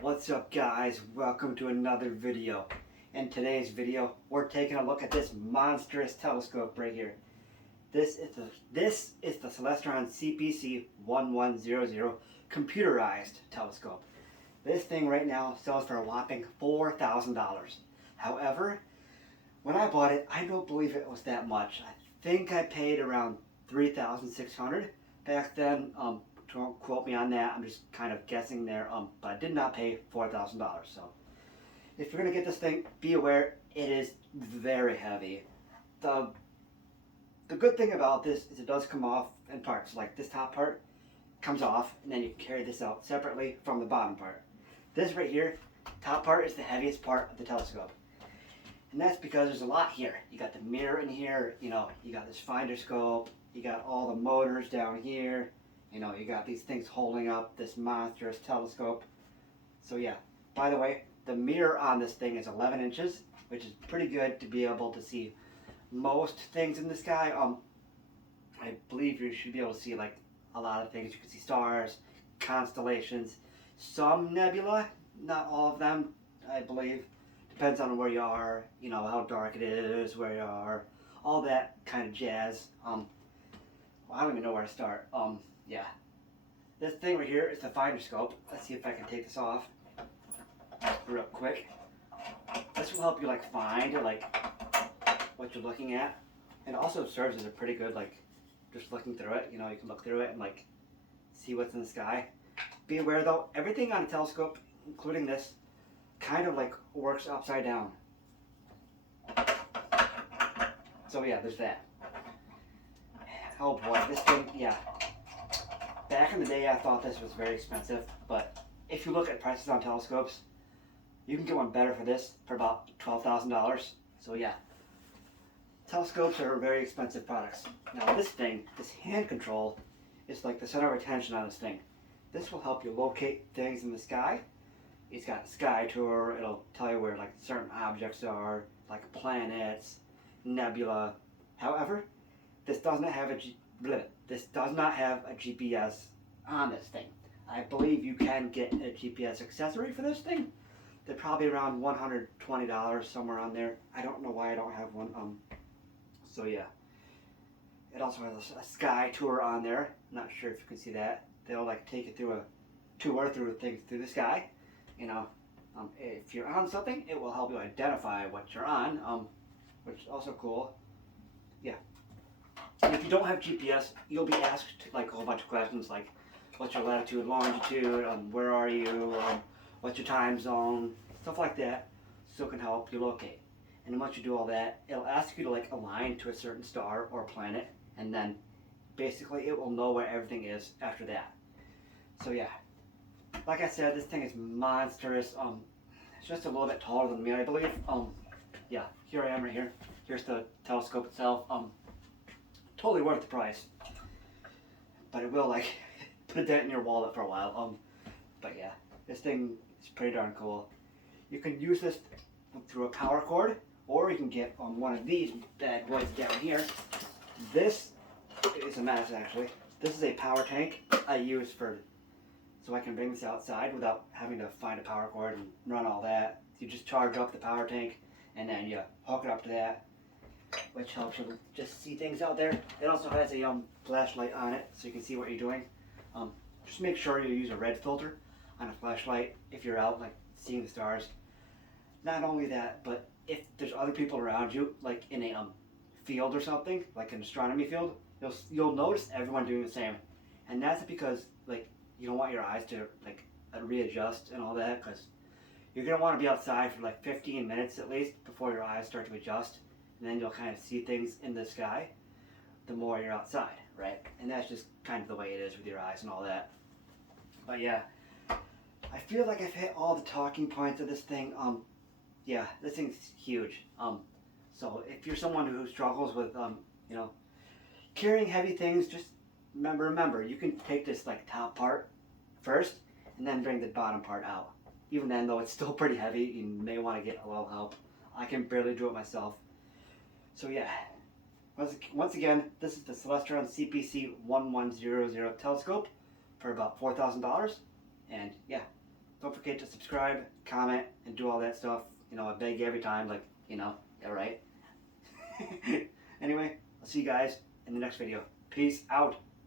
What's up guys, welcome to another video. In today's video we're taking a look at this monstrous telescope right here. This is the Celestron CPC 1100 computerized telescope. This thing right now sells for a whopping $4,000. However, when I bought it, I don't believe it was that much. I think I paid around $3,600 back then. Don't quote me on that. I'm just kind of guessing there. But I did not pay $4,000. So if you're gonna get this thing, be aware it is very heavy. The good thing about this is it does come off in parts. Like this top part comes off, and then you can carry this out separately from the bottom part. This right here, top part, is the heaviest part of the telescope. And that's because there's a lot here. You got the mirror in here, you got this finder scope, you got all the motors down here, you got these things holding up this monstrous telescope. So yeah, by the way, the mirror on this thing is 11 inches, which is pretty good to be able to see most things in the sky. I believe you should be able to see like a lot of things. You can see stars, constellations, some nebula, not all of them, I believe. Depends on where you are, how dark it is, where you are, all that kind of jazz. Well, I don't even know where to start. Yeah. This thing right here is the finder scope. Let's see if I can take this off real quick. This will help you find what you're looking at. And it also serves as a pretty good just looking through it. You can look through it and see what's in the sky. Be aware though, everything on a telescope, including this, kind of works upside down. So yeah, there's that. Oh boy, this thing, yeah. Back in the day I thought this was very expensive, but if you look at prices on telescopes, you can get one better for this for about $12,000. So yeah, telescopes are very expensive products. Now this thing, this hand control, is like the center of attention on this thing. This will help you locate things in the sky. It's got a sky tour. It'll tell you where certain objects are, like planets, nebula. However, this does not have a GPS on this thing. I believe you can get a GPS accessory for this thing. They're probably around $120, somewhere on there. I don't know why I don't have one. So yeah, it also has a sky tour on there. Not sure if you can see that. They'll take you through a tour through things through the sky. If you're on something, it will help you identify what you're on, which is also cool. Yeah. And if you don't have GPS, you'll be asked a whole bunch of questions like, what's your latitude, longitude, where are you, what's your time zone, stuff like that, so it can help you locate. And once you do all that, it'll ask you to align to a certain star or planet, and then basically it will know where everything is after that. So yeah. Like I said, this thing is monstrous. It's just a little bit taller than me, I believe. Yeah, here I am right here. Here's the telescope itself. Totally worth the price. But it will put a dent in your wallet for a while. But yeah, this thing is pretty darn cool. You can use this through a power cord, or you can get one of these bad boys down here. This is a mess actually. This is a power tank I use so I can bring this outside without having to find a power cord and run all that. You just charge up the power tank and then you hook it up to that, which helps you just see things out there. It also has a flashlight on it so you can see what you're doing. Just make sure you use a red filter on a flashlight if you're out seeing the stars. Not only that, but if there's other people around you, in a field or something, like an astronomy field, you'll notice everyone doing the same. And that's because you don't want your eyes to readjust and all that, because you're going to want to be outside for 15 minutes at least before your eyes start to adjust, and then you'll kind of see things in the sky the more you're outside, right? And that's just kind of the way it is with your eyes and all that. But yeah, I feel like I've hit all the talking points of this thing. Yeah, this thing's huge. So if you're someone who struggles with carrying heavy things, just remember, you can take this top part first and then bring the bottom part out. Even then though, it's still pretty heavy. You may want to get a little help. I can barely do it myself. So yeah, once again, this is the Celestron CPC 1100 telescope for about $4,000. And yeah, don't forget forget to subscribe, comment, and do all that stuff. You know, I beg you every time, like, you know, yeah, right? Anyway, I'll see you guys in the next video. Peace out.